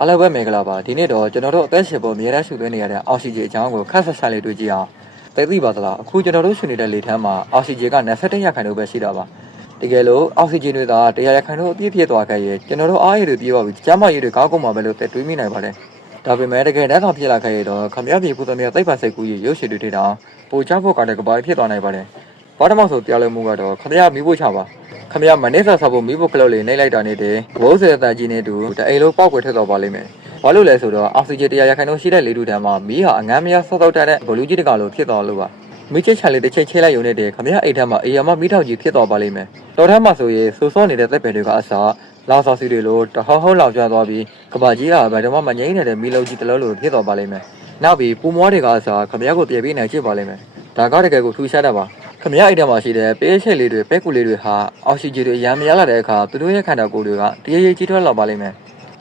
အားလုံးပဲမင်္ဂလာပါဒီနေ့တော့ကျွန်တော်တို့အသက်ရှင်ဖို့အများအားရှုသွင်းနေရတဲ့အောက်ဆီဂျင်အကြောင်းကိုခက်ဆက်ဆက်လေးတွေ့ကြည့်အောင်သိသိပါသလားအခုကျွန်တော်တို့ရှုနေတဲ့လေထမ်းမှာအောက်ဆီဂျင်က27ရာခိုင်နှုန်းပဲရှိတာပါတကယ်လို့အောက်ဆီဂျင်တွေက100ရာခိုင်နှုန်းအပြည့်ပြည့်သွားခဲ့ရင်ကျွန်တော်တို့အားရည်တွေပြေးပါပြီကျန်းမာရေးတွေကောင်းကုန်မှာပဲလို့တွေးမိနိုင်ပါတယ်ဒါပေမဲ့တကယ်တမ်းတော့ဖြစ်လာခဲ့ရတော့ခမရပြေပူသမီးသိပ္ပံစိတ်ကူးရေးရုပ်ရှင်တွေတောင်ပိုချဖို့ကတဲ့ကဘာဖြစ်သွားနိုင်ပါတယ်ဘာတမောက်ဆိုပြောင်းလဲမှုကတော့ခမရမိဖို့ချပါခမရမနေ့စားဆောက်ဖို့မိဖို့ကလုတ်လေးနှိမ့်လိုက်တာနေတယ်ဘိုးစေတန်ကြီးနေတူတအိမ်လုံးပောက်ကွယ်ထွက်သွားပါလိမ့်မယ်ဘာလို့လဲဆိုတော့အောက်ဆီဂျင်100ရာခိုင်နှုန်းရှိတဲ့လေထုတန်းမှာမီးဟာအငမ်းမရဆော့ဆော့တဲ့ဘလူးကြီးတကောင်လိုဖြစ်သွားလို့ပါမီးချိတ်ချလေးတစ်ချိန်ချိလိုက်ရုံနဲ့တည်းခမရအိတ်ထမ်းမှာအေယာမမီးထောက်ကြီးဖြစ်သွားပါလိမ့်မယ်တော်ထမ်းမှာဆိုရင်ဆူဆော့နေတဲ့သက်ပင်တွေကအစားလောင်စာစီတွေလိုတဟောဟောလောင်ကျွမ်းသွားပြီးကဘာကြီးဟာဘယ်တော့မှမငြိမ်းနေတဲ့မီးလုံးကြီးတစ်လုံးလိုဖြစ်သွားပါလိမ့်မယ်နောက်ပြီးပူမွားတွေကအစားခမရကိုပြေပြီးနိုင်ချစ်ပါလိမ့်မယ်ဒါကတကယ်ကိုထူးခြားတာပါခမရအိတ်ထဲမှာရှိတဲ့ပေးချိတ်လေးတွေပဲကူလေးတွေဟာအောက်ဆီဂျင်တွေရမ်းမရလာတဲ့အခါသူတို့ရဲ့ခန္ဓာကိုယ်တွေကတရေကြီးထွက်လာပါလိမ့်မယ်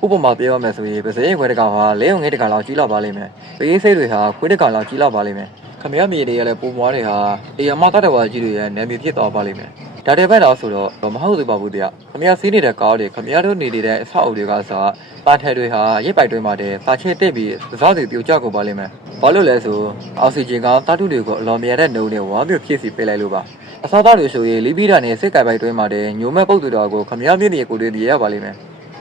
ဥပမာပြောရမယ်ဆိုရင်ပစည်းခွဲတစ်ကောင်ဟာလဲုံငယ်တစ်ကောင်လောက်ကြီးလောက်ပါလိမ့်မယ်ပေးစိတ်တွေဟာခွေးတစ်ကောင်လောက်ကြီးလောက်ပါလိမ့်မယ်ခမရမြေတွေကလည်းပုံမွားတွေဟာအေယာမတတဝါကြီးတွေရဲ့နာမည်ဖြစ်သွားပါလိမ့်မယ်ဒါတဲ့ဘက်တော့ဆိုတော့မဟုတ်သေးပါဘူးတရားခမရစီးနေတဲ့ကားတွေခမရတို့နေနေတဲ့အဆောက်အဦတွေကစားပါထဲတွေဟာရစ်ပိုက်တွင်းမှာတည်းပါချဲတက်ပြီးစစောစီပြိုကျကုန်ပါလိမ့်မယ်ဘာလို့လဲဆိုအောက်ဆီဂျင်ကတာတုတွေကိုအလော်မြရတဲ့နှုံနဲ့ဝါမျိုးဖြစ်စီပေးလိုက်လို့ပါအစားသားတွေဆိုရင်လီပီတာနဲ့စစ်ကိုက်ပိုက်တွင်းမှာတည်းညိုမဲ့ပုတ်တူတော်ကိုခမရမြင့်မြေကိုတွေပြရပါလိမ့်မယ်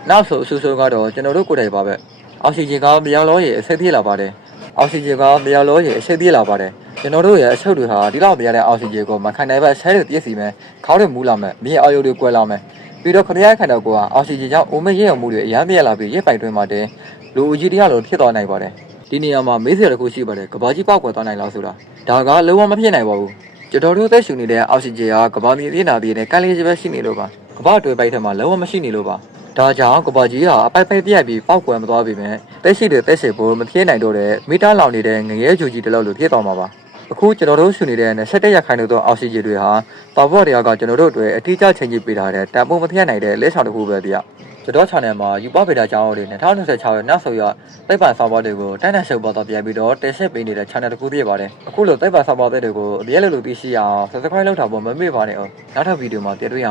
နောက်ဆိုအဆူဆူကတော့ကျွန်တော်တို့ကိုယ်တိုင်ပါပဲအောက်ဆီဂျင်ကမယောင်လောရဲ့အဆက်ပြေးလာပါတယ်အောက်ဆီဂျင်ကမယောင်လောရဲ့အဆက်ပြေးလာပါတယ်ကျွန်တော်တို့ရဲ့အချုပ်တွေဟာဒီလောက်မရတဲ့အောက်ဆီဂျင်ကိုမခံနိုင်ဘဲဆဲတွေပြည့်စီမယ်ခေါင်းတွေမူးလာမယ်မြေအော်ယိုတွေကွဲလာမယ်ပြီးတော့ခမရခန္ဓာကိုယ်ဟာအောက်ဆီဂျင်ကြောင့်အိုမဲရဲရုံမှုတွေအများပြည့်လာပြီးရစ်ပိုက်တွင်းမှာတည်းလူအကြီးတရားလိုဖြစ်သွားနိုင်ပါတယ်ဒီနေရာမှာမေးစရာတစ်ခုရှိပါတယ်ကဘာကြီးပောက်ကွယ်သွားနိုင်လားဆိုတာဒါကလုံးဝမဖြစ်နိုင်ပါဘူးကျွန်တော်တို့သက်ရှူနေတဲ့အောက်ဆီဂျင်ဟာကဘာမြေပြည့်နာပြီးနဲ့ကန့်လေးချပဲရှိနေလို့ပါကဘာတွေပိုက်ထဲမှာလုံးဝမရှိနေလို့ပါဒါကြောင့်ကဘာကြီးဟာအပိုက်ပိုက်ပြက်ပြီးပောက်ကွယ်မသွားပြီမဲ့တက်ရှိတဲ့တက်ရှိဖို့မဖြစ်နိုင်တော့တဲ့မီတာလောင်နေတဲ့ငရဲဂျူကြီးတလောက်လိုဖြစ်သွားမှာပါအခုကျွန်တော်တို့ရှူနေတဲ့27ရာခိုင်နှုန်းသောအောက်ဆီဂျင်တွေဟာပါဘော့တွေကကျွန်တော်တို့အတွက်အထူးခြားချိန်ကြီးပေးထားတဲ့တန်ဖိုးမထက်နိုင်တဲ့လက်ဆောင်တစ်ခုပဲဗျကျွန်တော် channel မှာယူပဗေဒအကြောင်းတွေ2026ရဲ့နောက်ဆုံးရသိပ္ပံဆောင်ပါတွေကိုတိုင်းနိုင်ရှုပ်ပေါ်တော့ပြန်ပြီးတော့တင်ဆက်ပေးနေတဲ့ channel တစ်ခုဖြစ်ပါတယ်အခုလိုသိပ္ပံဆောင်ပါတွေကိုအပြည့်လို့သိရှိအောင် subscribe လုပ်ထားဖို့မမေ့ပါနဲ့အောင်နောက်ထပ်ဗီဒီယိုမှာတွေ့ရအောင်